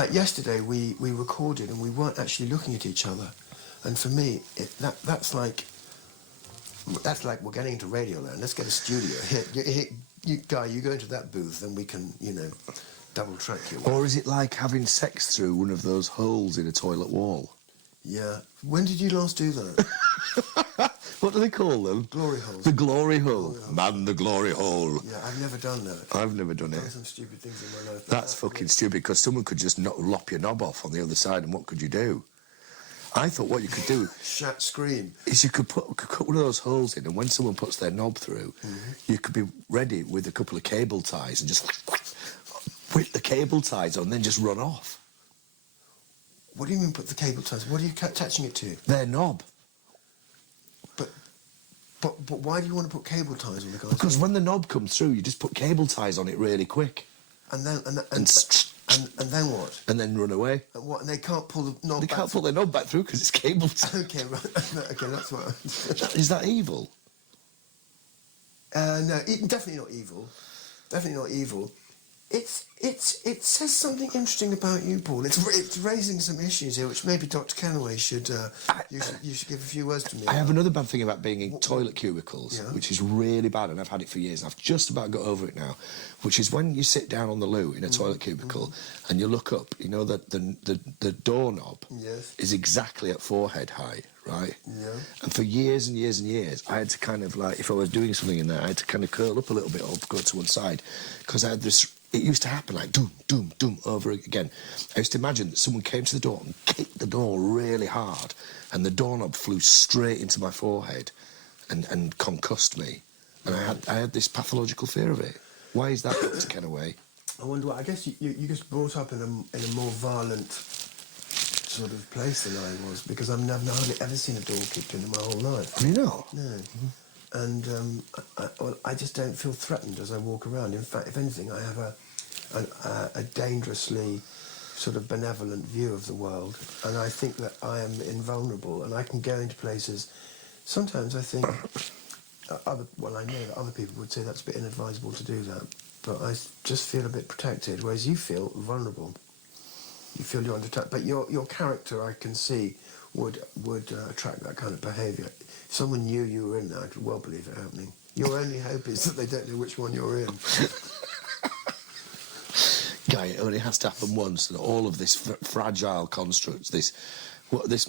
Like yesterday, we recorded and we weren't actually looking at each other, and for me, that's like we're getting into radio land. Let's get a studio. Guy, you go into that booth, and we can, double track you. Or is it like having sex through one of those holes in a toilet wall? Yeah. When did you last do that? What do they call them? Glory holes. The glory hole. Man, the glory hole. Yeah, I've never done that. I've never done it. I've done some stupid things in my life. That's fucking stupid, because someone could just lop your knob off on the other side, and what could you do? I thought what you could do... Scream. ...is you could cut one of those holes in, and when someone puts their knob through, you could be ready with a couple of cable ties and just whip the cable ties on, and then just run off. What do you mean put the cable ties? What are you attaching it to? Their knob. But why do you want to put cable ties on the guy's? Because when the knob comes through, you just put cable ties on it really quick. And then what? And then run away. And what? And they can't pull the knob. They back can't pull their knob back through because it's cable ties. Okay, right. Okay, that's what. Is that evil? No, definitely not evil. Definitely not evil. It says something interesting about you, Paul. It's raising some issues here, which maybe Dr. Kenaway should you should give a few words to me. I have another bad thing about being in toilet cubicles, which is really bad, and I've had it for years. I've just about got over it now, which is when you sit down on the loo in a toilet cubicle and you look up. You know that the doorknob is exactly at forehead height, right? Yeah. And for years and years and years, I had to kind of like, if I was doing something in there, I had to kind of curl up a little bit or go to one side, because I had this. It used to happen like doom, doom, doom over again. I used to imagine that someone came to the door and kicked the door really hard, and the doorknob flew straight into my forehead and concussed me. And I had this pathological fear of it. Why is that, Dr. Kenaway? I wonder why. I guess you just brought up in a more violent sort of place than I was, because I've hardly ever seen a door kicked in my whole life. Have you not? No. And I just don't feel threatened as I walk around. In fact, if anything, I have a dangerously sort of benevolent view of the world, and I think that I am invulnerable, and I can go into places. Sometimes I think, I know that other people would say that's a bit inadvisable to do that, but I just feel a bit protected, whereas you feel vulnerable. You feel you're under attack, but your character, I can see, would attract that kind of behaviour. If someone knew you were in there, I could well believe it happening. Your only hope is that they don't know which one you're in. Guy, it only has to happen once, and all of this fragile constructs, this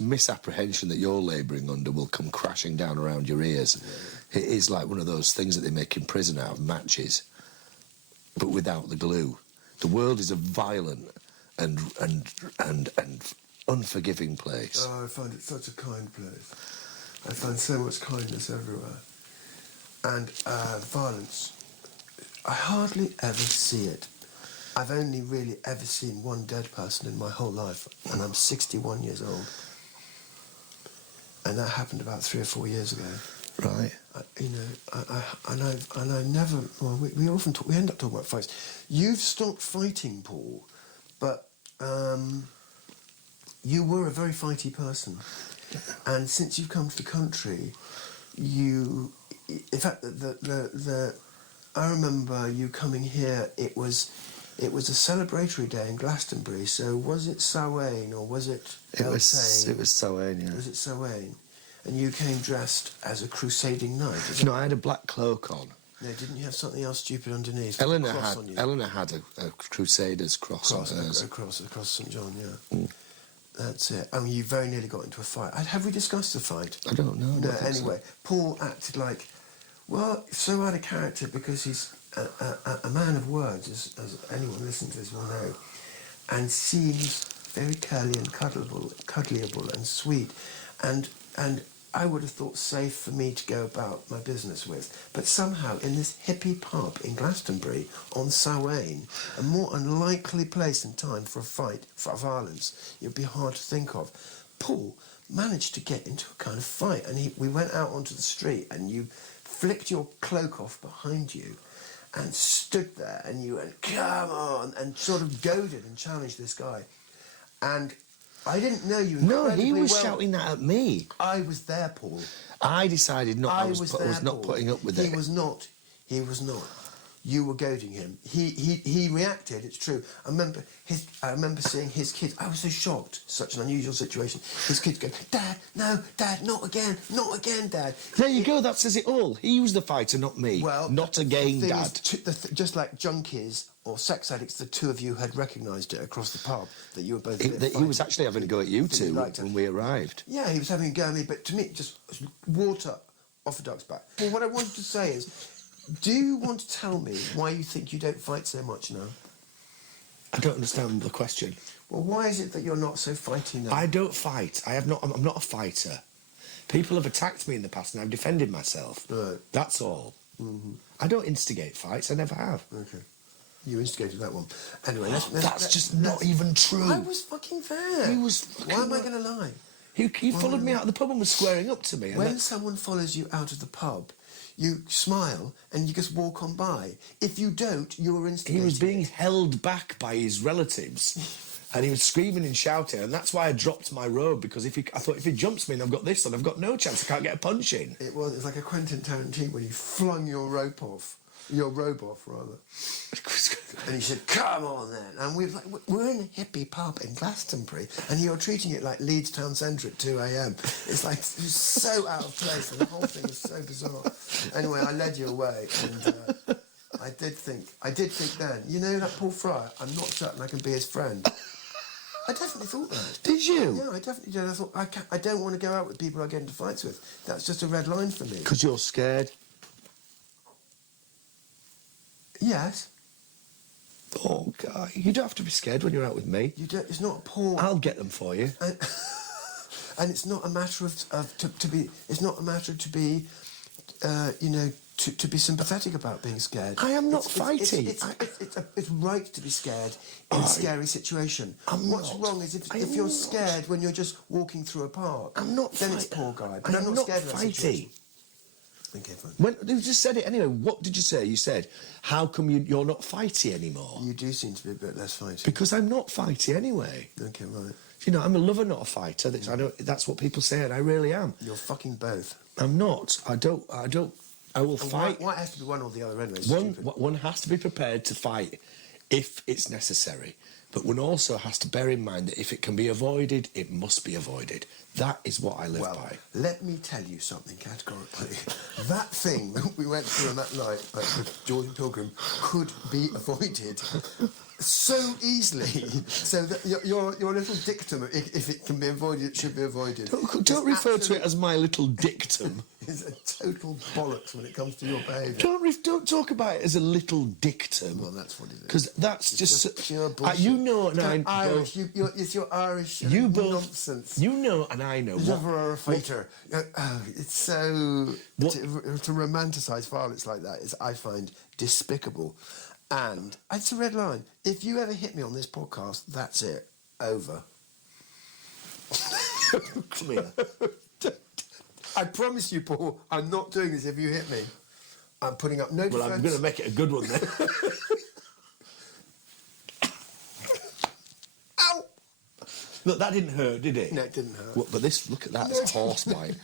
misapprehension that you're labouring under will come crashing down around your ears. Yeah. It is like one of those things that they make in prison out of matches, but without the glue. The world is a violent and unforgiving place. Oh, I find it such a kind place. I find so much kindness everywhere. And violence, I hardly ever see it. I've only really ever seen one dead person in my whole life, and I'm 61 years old. And that happened about 3 or 4 years ago. Right. I never. Well, we often talk. We end up talking about fights. You've stopped fighting, Paul, but you were a very fighty person, and since you've come to the country, in fact, I remember you coming here. It was a celebratory day in Glastonbury. So was it Samhain or was it? It was Samhain. Yeah. Was it Samhain? And you came dressed as a crusading knight. No, I had a black cloak on. No, didn't you have something else stupid underneath? Eleanor had a crusader's cross on hers. Across St John, yeah. Mm. That's it. I mean, you very nearly got into a fight. Have we discussed the fight? I don't know. No, anyway, so. Paul acted like, well, so out of character because he's a man of words, as anyone listening to this will know, and seems very curly and cuddleable and sweet, and I would have thought safe for me to go about my business with. But somehow, in this hippie pub in Glastonbury on Samhain, a more unlikely place and time for a fight, for violence, it would be hard to think of, Paul managed to get into a kind of fight, and we went out onto the street, and you flicked your cloak off behind you and stood there, and you went, come on, and sort of goaded and challenged this guy. And I didn't know you incredibly well. No, he was shouting that at me. I was there, Paul. I decided not. I was not putting up with it. He was not. you were goading him. He reacted. It's true. I remember seeing his kids. I was so shocked. Such an unusual situation. His kids go, Dad, no, Dad, not again, Dad. There you go. That says it all. He was the fighter, not me. Well, not again, the thing Dad. is, just like junkies or sex addicts, the two of you had recognised it across the pub that you were both. He was actually having a go at you That you two liked it. when we arrived. Yeah, he was having a go at me, but to me, just water off a duck's back. Well, what I wanted to say is, do you want to tell me why you think you don't fight so much now? I don't understand the question. Well, why is it that you're not so fighty now? I don't fight. I'm not a fighter. People have attacked me in the past and I've defended myself. Right. That's all. Mm-hmm. I don't instigate fights. I never have. Okay. You instigated that one. Anyway, That's just not even true. I was fucking there. He was Why am I going to lie? He followed me out of the pub and was squaring up to me. And When someone follows you out of the pub, you smile and you just walk on by. If you don't, you're instigating. he was being held back by his relatives. And he was screaming and shouting, and that's why I dropped my robe, because I thought if he jumps me and I've got this on, I've got no chance. I can't get a punch in. It was like a Quentin Tarantino when he flung your robe off, rather. And he said, "Come on then." And we're in a hippie pub in Glastonbury, and you're treating it like Leeds town centre at 2 a.m. It's like it's so out of place, and the whole thing is so bizarre. Anyway, I led you away, and I did think then, you know, that Paul Fry, I'm not certain I can be his friend. I definitely thought that. Did you? Yeah, I definitely did. I thought, I don't want to go out with people I get into fights with. That's just a red line for me. Because you're scared. Yes. Oh, God. You don't have to be scared when you're out with me. You don't. It's not Paul. I'll get them for you. And it's not a matter to be. It's not a matter to be, you know, to be sympathetic about being scared. I am not fighting. It's right to be scared in a scary situation. What's wrong is if you're scared when you're just walking through a park. I'm not Then it's fight- poor guy. But I'm I'm not scared of that fighting. situation. Okay, fine. When you just said it anyway. What did you say? You said, "How come you're not fighty anymore?" You do seem to be a bit less fighting. Because I'm not fighty anyway. Okay, right. You know, I'm a lover, not a fighter. I know that's what people say, and I really am. You're fucking both. I'm not. I will fight. Why it has to be one or the other anyway? One has to be prepared to fight if it's necessary, but one also has to bear in mind that if it can be avoided, it must be avoided. That is what I live by. Let me tell you something categorically. That thing that we went through on that night with Jordan Pilgrim could be avoided so easily. So that your little dictum, if it can be avoided, it should be avoided. Don't refer to it as my little dictum. It's a total bollocks when it comes to your behaviour. Don't talk about it as a little dictum. Well, that's what it is. Because that's just pure bullshit. you know, and I Irish. both, It's your Irish you both nonsense. You know, and I know. Never a fighter. It's so to romanticise violence like that is, I find, despicable, and it's a red line. If you ever hit me on this podcast, that's it. Over. Come here. I promise you, Paul, I'm not doing this if you hit me. I'm putting up no defence. Well, I'm going to make it a good one then. Ow! Look, that didn't hurt, did it? No, it didn't hurt. Well, but look at that, it's horse wine.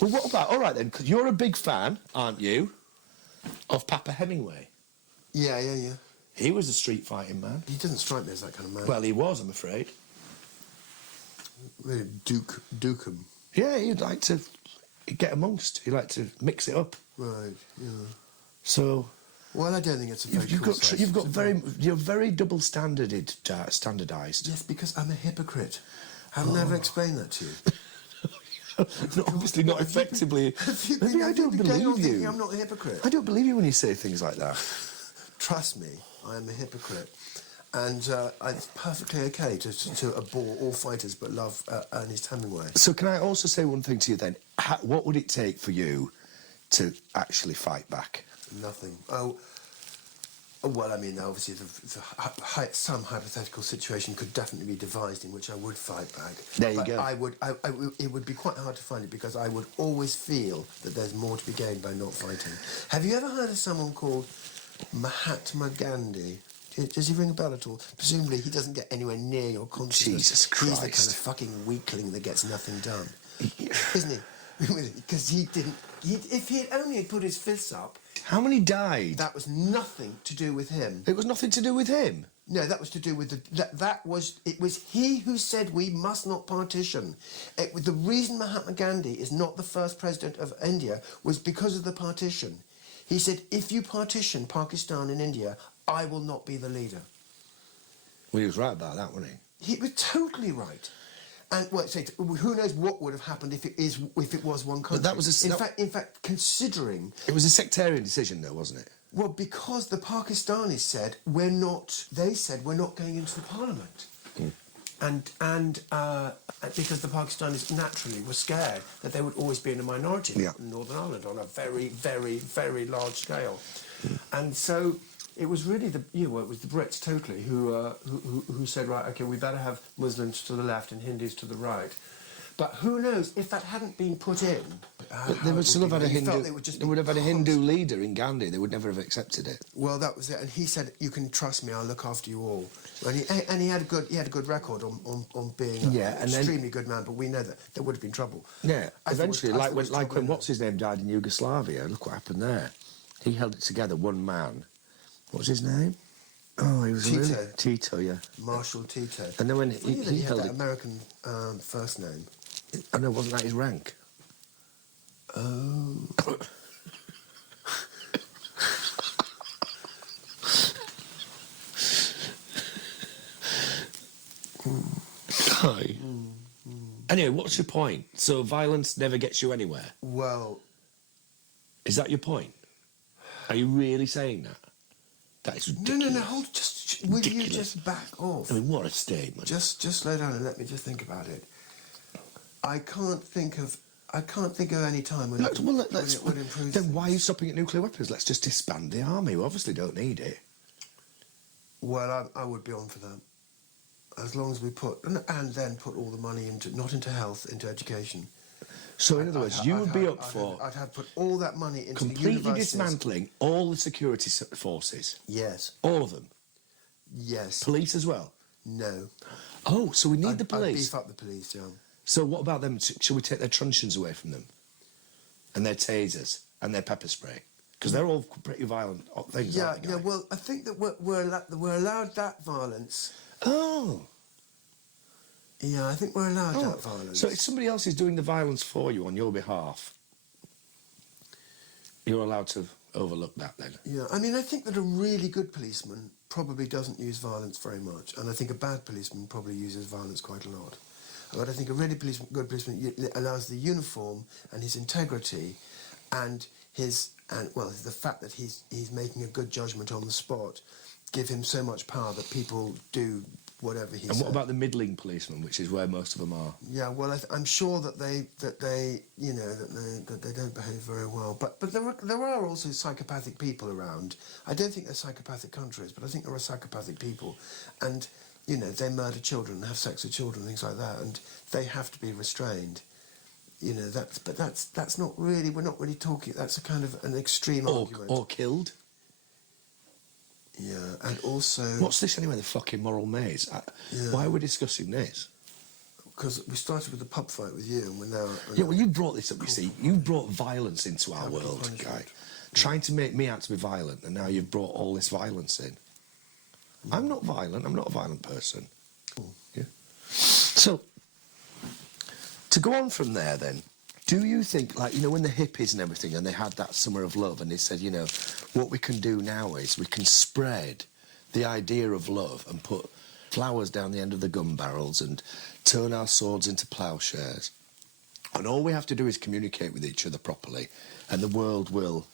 Well, what about, all right then, because you're a big fan, aren't you, of Papa Hemingway? Yeah. He was a street fighting man. He doesn't strike me as that kind of man. Well, he was, I'm afraid. Really Dukem. Yeah, he'd like to get amongst. He'd like to mix it up. Right, yeah. So... Well, I don't think it's a very you're very double standardised. Yes, because I'm a hypocrite. I've never explained that to you. No, obviously not effectively. Maybe I don't believe you. I'm not a hypocrite. I don't believe you when you say things like that. Trust me, I am a hypocrite. And it's perfectly okay to abhor all fighters but love Ernest Hemingway. So can I also say one thing to you then? What would it take for you to actually fight back? Nothing. Oh, well, I mean, obviously, some hypothetical situation could definitely be devised in which I would fight back. There you go. It would be quite hard to find it because I would always feel that there's more to be gained by not fighting. Have you ever heard of someone called Mahatma Gandhi? Does he ring a bell at all? Presumably, he doesn't get anywhere near your consciousness. Jesus Christ. He's the kind of fucking weakling that gets nothing done, isn't he? Because he didn't. If he had only put his fists up, How many died? That was nothing to do with him. It was nothing to do with him. No, that was to do with it was he who said we must not partition. The reason Mahatma Gandhi is not the first president of India was because of the partition. He said, if you partition Pakistan and India, I will not be the leader. Well, he was right about that, wasn't he? He was totally right. And who knows what would have happened if it was one country. But that was in fact, considering it was a sectarian decision, though, wasn't it? well, because the Pakistanis said we're not going into the parliament. And because the Pakistanis naturally were scared that they would always be in a minority in Northern Ireland on a very, very, very large scale. And so it was really it was the Brits totally who said, right, okay, we better have Muslims to the left and Hindus to the right. But who knows if that hadn't been put in? But they would still have had a Hindu. They would have had a Hindu leader in Gandhi. They would never have accepted it. Well, that was it, and he said, "You can trust me. I'll look after you all." And he had a good record on being an extremely good man. But we know that there would have been trouble. Yeah, eventually, like when what's his name died in Yugoslavia. Look what happened there. He held it together, one man. What was his name? Oh, he was Tito. Tito, yeah. Marshal Tito. And then when he had held that it, American first name. I know, wasn't that his rank? Oh. Hi. Anyway, what's your point? So violence never gets you anywhere? Well, is that your point? Are you really saying that? That is ridiculous. No, hold, will you just back off? I mean, what a statement. Just slow down and let me just think about it. I can't think of any time when it would improve. Then why are you stopping at nuclear weapons? Let's just disband the army. We obviously don't need it. Well, I would be on for that. As long as we then put all the money not into health, into education. So in other words, you would be up for... I'd have put all that money into completely dismantling all the security forces? Yes. All of them? Yes. Police as well? No. Oh, so we need the police? I'd beef up the police, yeah. So what about them? Shall we take their truncheons away from them? And their tasers? And their pepper spray? Because they're all pretty violent things, aren't they? Yeah, well, I think that we're allowed that violence. Oh. Yeah, I think we're allowed that violence. So if somebody else is doing the violence for you on your behalf, you're allowed to overlook that then? Yeah, I mean, I think that a really good policeman probably doesn't use violence very much, and I think a bad policeman probably uses violence quite a lot. But I think a really good policeman allows the uniform and his integrity and the fact that he's making a good judgment on the spot give him so much power that people do whatever he says. And what about the middling policeman, which is where most of them are? Yeah, well, I'm sure that they don't behave very well. But there are also psychopathic people around. I don't think they're psychopathic countries, but I think there are psychopathic people, and they murder children and have sex with children, things like that, and they have to be restrained. That's not really. We're not really talking. That's a kind of an extreme argument. Or killed. Yeah, and also... What's this anyway, the fucking moral maze? Why are we discussing this? Because we started with the pub fight with you, and we're now... Yeah, well, you brought this up, you see. You brought violence into our world, Guy. Trying to make me out to be violent, and now you've brought all this violence in. I'm not violent. I'm not a violent person. Cool. Yeah. So, to go on from there, then, do you think, when the hippies and everything, and they had that summer of love, and they said, what we can do now is we can spread the idea of love and put flowers down the end of the gun barrels and turn our swords into ploughshares. And all we have to do is communicate with each other properly, and the world will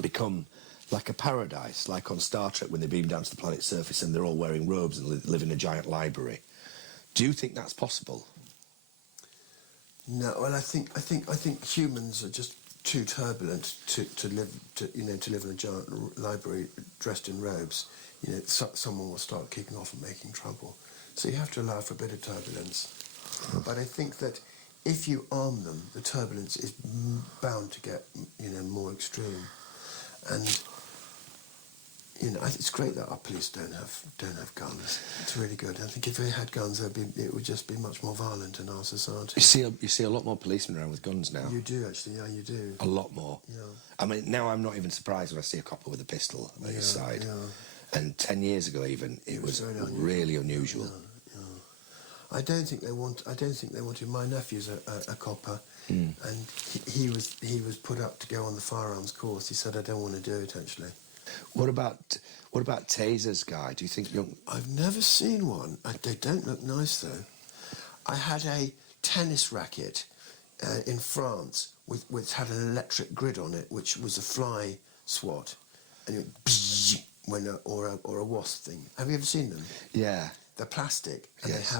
become like a paradise, like on Star Trek when they beam down to the planet's surface and they're all wearing robes and live in a giant library. Do you think that's possible? No, well, I think humans are just too turbulent to live in a giant library dressed in robes. Someone will start kicking off and making trouble. So you have to allow for a bit of turbulence. But I think that if you arm them, the turbulence is bound to get more extreme. And you know, it's great that our police don't have guns. It's really good. I think if they had guns, it would just be much more violent in our society. You see a lot more policemen around with guns now. You do actually, yeah, you do. A lot more. Yeah. I mean, now I'm not even surprised when I see a copper with a pistol at his side. Yeah. And 10 years ago, even it was very unusual. really unusual. Yeah. I don't think they wanted. My nephew's a copper, and he was put up to go on the firearms course. He said, "I don't want to do it." Actually. What about tasers, Guy? Do you think I've never seen one. They don't look nice though. I had a tennis racket in France which had an electric grid on it, which was a fly swat, and it went or a wasp thing. Have you ever seen them? Yeah. They're plastic, and Yes.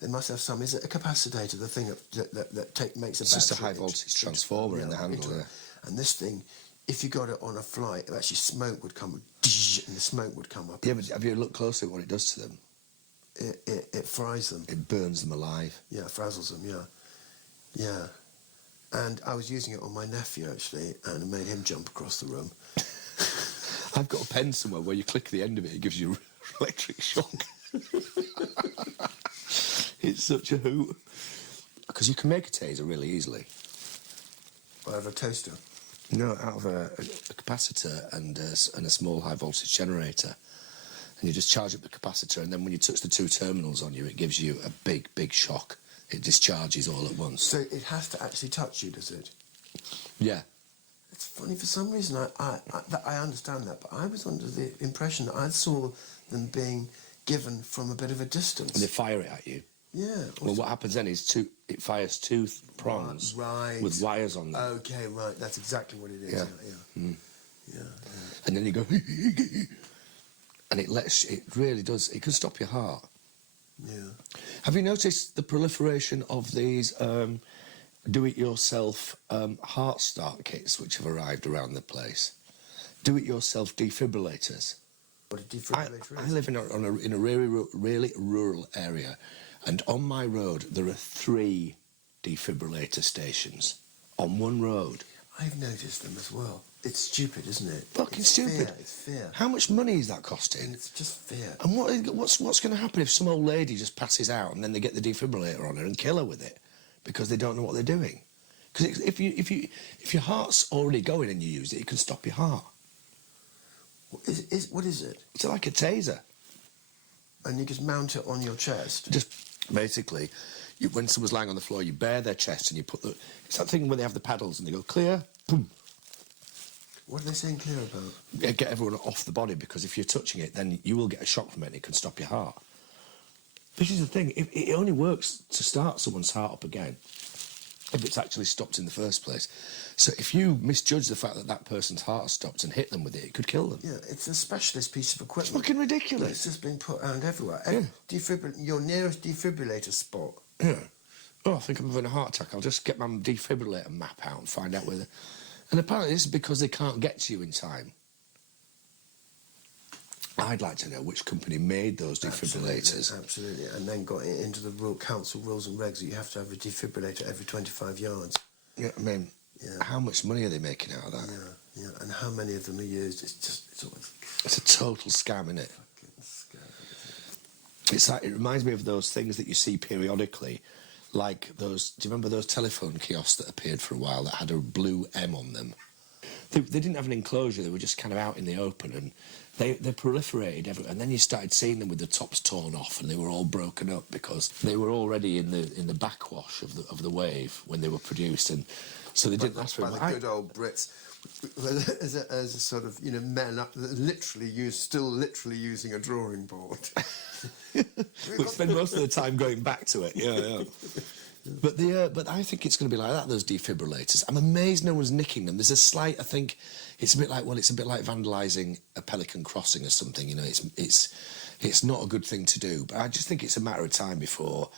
they must have some. Is it a capacitator? The thing that makes a It's just a battery high voltage transformer in the handle. Yeah. And this thing, if you got it on a flight, actually smoke would come, and the smoke would come up. Yeah, but have you looked closely at what it does to them? It fries them. It burns them alive. Yeah, it frazzles them. Yeah. And I was using it on my nephew actually, and it made him jump across the room. I've got a pen somewhere where you click the end of it, it gives you electric shock. It's such a hoot. Because you can make a taser really easily. I have a toaster. No, out of a capacitor and a small high voltage generator. And you just charge up the capacitor, and then when you touch the two terminals on you, it gives you a big, big shock. It discharges all at once. So it has to actually touch you, does it? Yeah. It's funny, for some reason I understand that, but I was under the impression that I saw them being given from a bit of a distance. And they fire it at you. Yeah. Well, what happens then is it fires two prongs with wires on them. Okay, right. That's exactly what it is. Yeah. And then you go, and it really does. It can stop your heart. Yeah. Have you noticed the proliferation of these do-it-yourself heart start kits which have arrived around the place? Do-it-yourself defibrillators. What a defibrillator is? I live in a really rural area, and on my road there are 3 defibrillator stations on one road. I've noticed them as well. It's stupid, isn't it? Fucking it's stupid. Fear. It's fear. How much money is that costing? And it's just fear. And what's going to happen if some old lady just passes out and then they get the defibrillator on her and kill her with it because they don't know what they're doing? Because if your heart's already going and you use it, it can stop your heart. What is it? It's like a taser. And you just mount it on your chest? Just basically, when someone's lying on the floor, you bare their chest and you put it's that thing where they have the paddles and they go clear, boom. What are they saying clear about? Get everyone off the body, because if you're touching it, then you will get a shock from it and it can stop your heart. This is the thing, it only works to start someone's heart up again if it's actually stopped in the first place. So if you misjudge the fact that that person's heart has stopped and hit them with it, it could kill them. Yeah, it's a specialist piece of equipment. It's fucking ridiculous. It's just being put around everywhere. Yeah. Your nearest defibrillator spot. Yeah. Oh, I think I'm having a heart attack. I'll just get my defibrillator map out and find out where... And apparently this is because they can't get to you in time. I'd like to know which company made those defibrillators. Absolutely. And then got it into the council rules and regs that you have to have a defibrillator every 25 yards. Yeah, I mean, how much money are they making out of that? Yeah. And how many of them are used? It's always... It's a total scam, isn't it? Fucking scam. It's like, it reminds me of those things that you see periodically, like those... Do you remember those telephone kiosks that appeared for a while that had a blue M on them? They didn't have an enclosure, they were just kind of out in the open, and they proliferated everywhere. And then you started seeing them with the tops torn off, and they were all broken up because they were already in the backwash of the wave when they were produced, and so they didn't last very long. By the good old Brits, as a sort of, men up, still literally using a drawing board. We spend most of the time going back to it. Yeah. But I think it's going to be like that, those defibrillators. I'm amazed no one's nicking them. There's a slight, I think, it's a bit like vandalising a Pelican Crossing or something, It's not a good thing to do, but I just think it's a matter of time before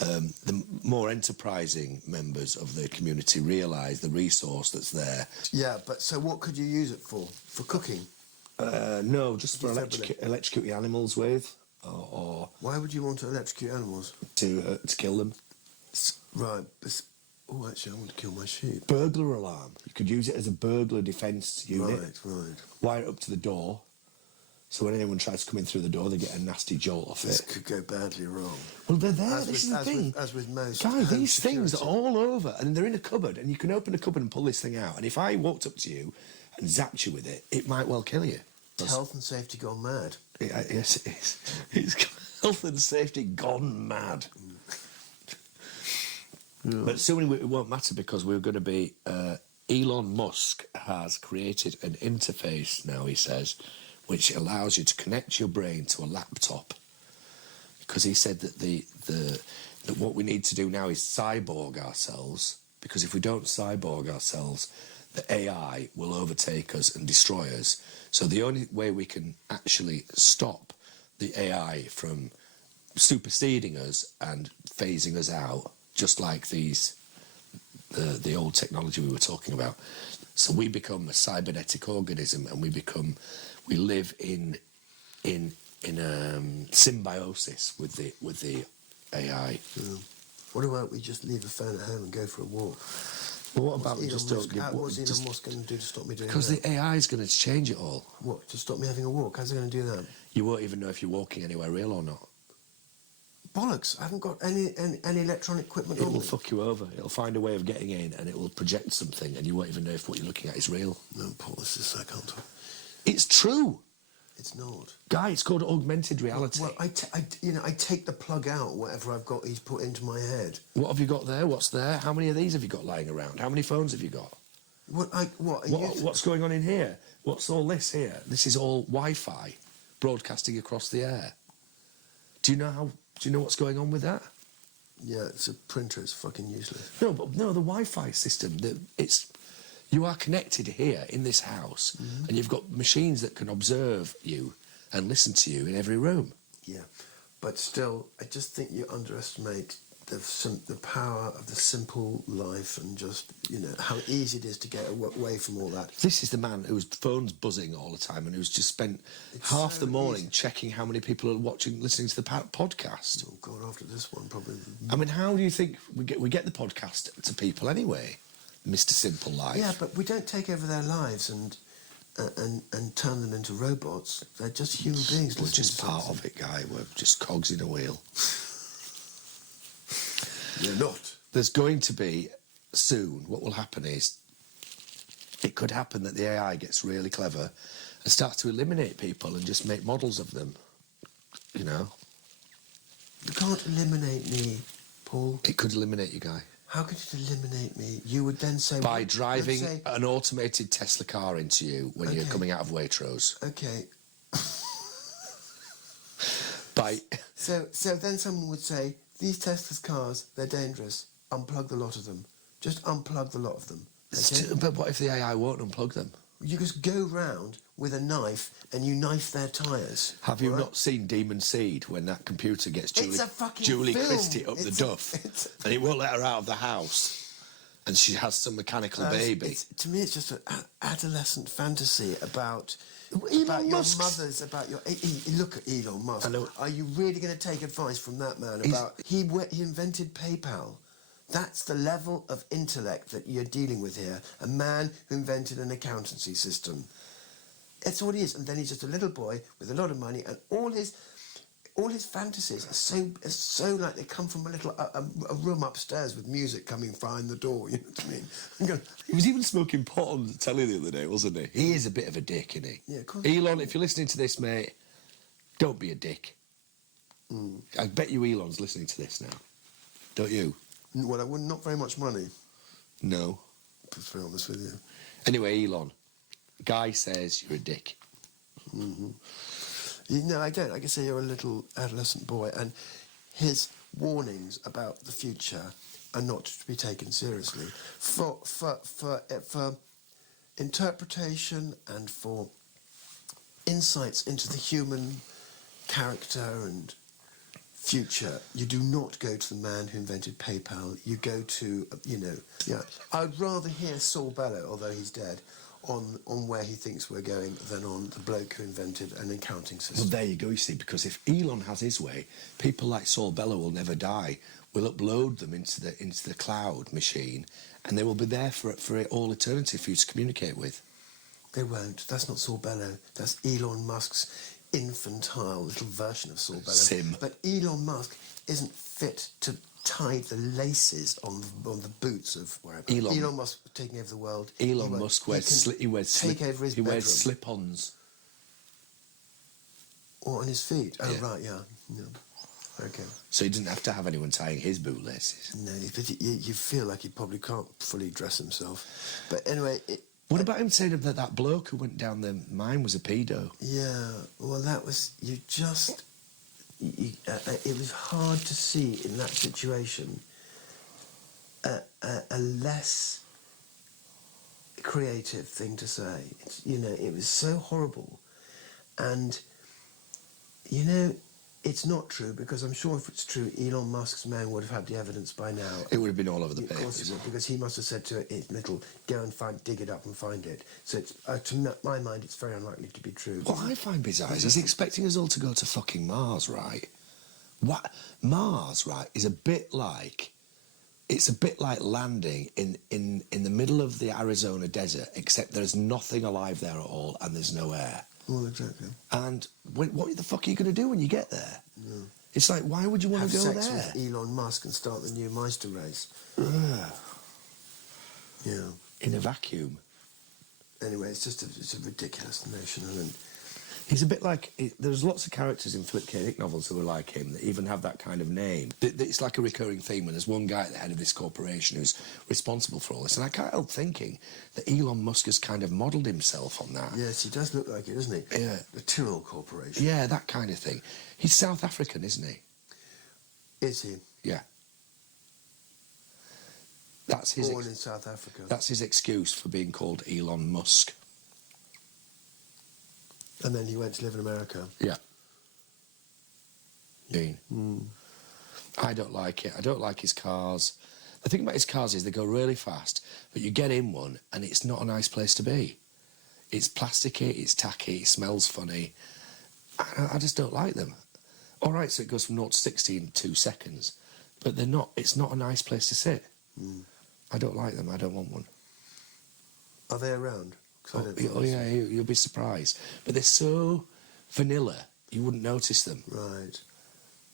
the more enterprising members of the community realise the resource that's there. Yeah, but so what could you use it for? For cooking? No, just for electrocute the animals with, or... Why would you want to electrocute animals? To kill them. Right. Oh, actually, I want to kill my sheep. Burglar alarm. You could use it as a burglar defence unit. Right. Wire it up to the door, So when anyone tries to come in through the door, they get a nasty jolt off This it. could go badly wrong. Well, they're there. As This with- is the as thing. with- as with most Guy, home these things are security. all over, and they're in a cupboard, and you can open a cupboard and pull this thing out. And if I walked up to you and zapped you with it, it might well kill you. Health and safety gone mad. Yes, it is. It's health and safety gone mad. But soon it won't matter because we're going to be... Elon Musk has created an interface now, he says, which allows you to connect your brain to a laptop. Because he said that that what we need to do now is cyborg ourselves, because if we don't cyborg ourselves, the AI will overtake us and destroy us. So the only way we can actually stop the AI from superseding us and phasing us out, just like the old technology we were talking about. So we become a cybernetic organism, and we live in symbiosis with the AI. Yeah. What about we just leave the phone at home and go for a walk? Well, what about we just don't give... What's Elon Musk going to do to stop me doing Because that? the AI is going to change it all. What, to stop me having a walk? How's it going to do that? You won't even know if you're walking anywhere real or not. Bollocks, I haven't got any electronic equipment It on will me. fuck you over. It'll find a way of getting in, and it will project something, and you won't even know if what you're looking at is real. No, Paul, this is I can't talk. It's true. It's not. Guy, it's called augmented reality. Well, I take the plug out, whatever I've got he's put into my head. What have you got there? What's there? How many of these have you got lying around? How many phones have you got? What's going on in here? What's all this here? This is all Wi-Fi broadcasting across the air. Do you know what's going on with that? Yeah, it's a printer. It's fucking useless. No, but no, the Wi-Fi system. You are connected here in this house, and you've got machines that can observe you and listen to you in every room. Yeah, but still, I just think you underestimate the power of the simple life, and just how easy it is to get away from all that. This is the man whose phone's buzzing all the time, and who's just spent half the morning checking how many people are listening to the podcast. Oh God, after this one, probably. I mean, how do you think we get the podcast to people anyway, Mr. Simple Life? Yeah, but we don't take over their lives and turn them into robots. They're just human beings. We're just part of it, Guy. We're just cogs in a wheel. You're not. There's going to be soon, what will happen is, it could happen that the AI gets really clever and starts to eliminate people and just make models of them. You can't eliminate me, Paul. It could eliminate you, Guy. How could it eliminate me? You would then say... By driving an automated Tesla car into you when you're coming out of Waitrose. Okay. So then someone would say, these Tesla's cars, they're dangerous. Unplug the lot of them. Just unplug the lot of them. Okay? But what if the AI won't unplug them? You just go round with a knife and you knife their tyres. Have you not seen Demon Seed when that computer gets Julie film. Christie up the duff and it won't let her out of the house and she has some mechanical baby? To me, it's just an adolescent fantasy about Elon your Musk's- mothers, about your... Look at Elon Musk. I know. Are you really going to take advice from that man about... He invented PayPal. That's the level of intellect that you're dealing with here. A man who invented an accountancy system. That's all he is. And then he's just a little boy with a lot of money, and all his fantasies are so like they come from a room upstairs with music coming behind the door. You know what I mean? He was even smoking pot on the telly the other day, wasn't he? He is a bit of a dick, isn't he? Yeah, of course. Elon, if you're listening to this, mate, don't be a dick. I bet you Elon's listening to this now. Don't you? Well, not very much money, No. to be honest with you. Anyway, Elon, Guy says you're a dick. No, I don't. Like I say, you're a little adolescent boy, and his warnings about the future are not to be taken seriously. For interpretation and for insights into the human character and future, you do not go to the man who invented PayPal. You go to, I'd rather hear Saul Bellow, although he's dead, on where he thinks we're going than on the bloke who invented an accounting system. Well, there you go, you see, because if Elon has his way, people like Saul Bellow will never die. We'll upload them into the cloud machine, and they will be there for all eternity for you to communicate with. They won't. That's not Saul Bellow. That's Elon Musk's infantile little version of Saul Bellow. Sim. But Elon Musk isn't fit to tie the laces on the boots of wherever. Elon Musk taking over the world. Elon Musk wears take over his bedroom. wears slip-ons. Or on his feet. Oh, Yeah. right, yeah. Okay. So he doesn't have to have anyone tying his bootlaces. No, but you feel like he probably can't fully dress himself. But anyway... What about him saying that bloke who went down the mine was a pedo? Yeah, well, that was... it was hard to see in that situation a less creative thing to say. It was so horrible. And, it's not true, because I'm sure if it's true, Elon Musk's man would have had the evidence by now. It would have been all over the Of course papers. it would, because he must have said to his little, go and dig it up and find it. So it's, to my mind, it's very unlikely to be true. What I find bizarre is he's expecting us all to go to fucking Mars, right? Mars, right, is a bit like... It's a bit like landing in the middle of the Arizona desert, except there's nothing alive there at all and there's no air. Well, exactly. And what the fuck are you going to do when you get there? Yeah. It's like, why would you want to go Have sex there? with Elon Musk and start the new Meister race. Yeah. In a vacuum. Anyway, it's a ridiculous notion, and He's a bit like... There's lots of characters in Philip K. Dick novels who are like him, that even have that kind of name. It's like a recurring theme, and there's one guy at the head of this corporation who's responsible for all this, and I can't help thinking that Elon Musk has kind of modelled himself on that. yes, he does look like it, doesn't he? Yeah. The Tyrrell Corporation. Yeah, that kind of thing. He's South African, isn't he? Is he? Yeah. That's his... Born in South Africa. That's his excuse for being called Elon Musk. And then he went to live in America. Yeah. Dean. I don't like it. I don't like his cars. The thing about his cars is they go really fast, but you get in one and it's not a nice place to be. It's plasticky, it's tacky, it smells funny. I just don't like them. All right, so it goes from 0 to 60 in 2 seconds, but they're not. It's not a nice place to sit. I don't like them. I don't want one. Are they around? Yeah, you'll be surprised. But they're so vanilla, you wouldn't notice them. Right.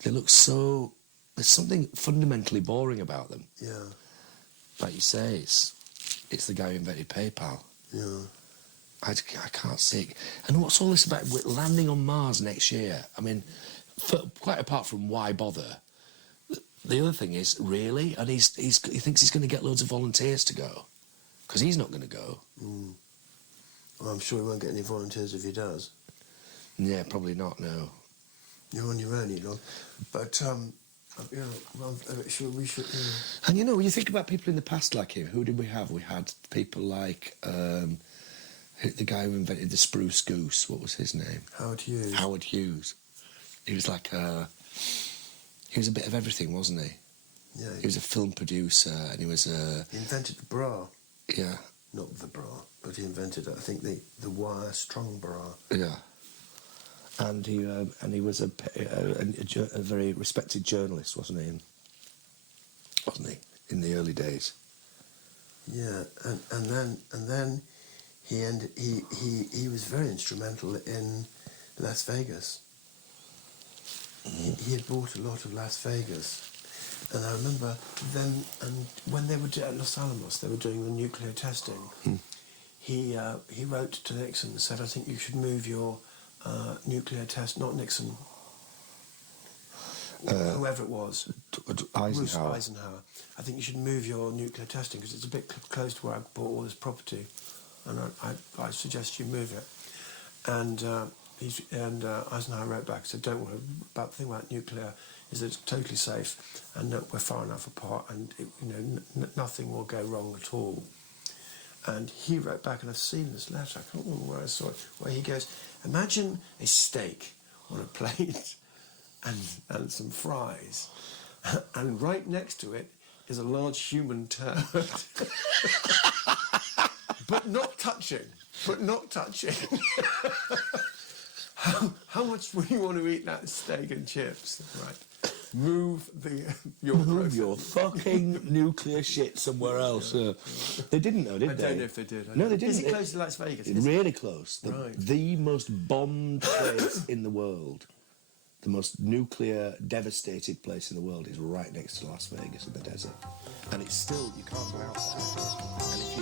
They look so... There's something fundamentally boring about them. Yeah. Like you say, it's the guy who invented PayPal. Yeah. I can't see it. And what's all this about landing on Mars next year? I mean, quite apart from why bother, the other thing is, really? And he thinks he's going to get loads of volunteers to go. Because he's not going to go. Well, I'm sure he won't get any volunteers if he does. Yeah, probably not, no. You're on your own, Elon. But, we should... And when you think about people in the past like him, who did we have? We had people like the guy who invented the spruce goose. What was his name? Howard Hughes. Howard Hughes. He was like he was a bit of everything, wasn't he? Yeah. He was a film producer, and he was He invented the bra. Yeah. Not the bra, but he invented, I think, the wire strong bra. Yeah. And he was a very respected journalist, wasn't he? Wasn't he, in the early days? Yeah, and then he was very instrumental in Las Vegas. He had bought a lot of Las Vegas, and I remember them. And when they were at Los Alamos, they were doing the nuclear testing. He wrote to Nixon and said, "I think you should move your nuclear test." Not Nixon. Whoever it was, Eisenhower. Eisenhower. I think you should move your nuclear testing because it's a bit close to where I bought all this property, and I suggest you move it. And Eisenhower wrote back and said, "Don't worry about the thing about nuclear is that it's totally safe, and that we're far enough apart, and nothing will go wrong at all." And he wrote back, and I've seen this letter. I can't remember where I saw it, where he goes, "Imagine a steak on a plate." And some fries, and right next to it is a large human turd, but not touching. How much would you want to eat that steak and chips? Right. Move your Move your fucking nuclear shit somewhere else. They didn't know, did I they? don't know if they did. No, they didn't. Is it close to Las Vegas? Really close. Right. The most bombed place in the world, the most nuclear devastated place in the world, is right next to Las Vegas in the desert. And it's still, you can't go out there. And if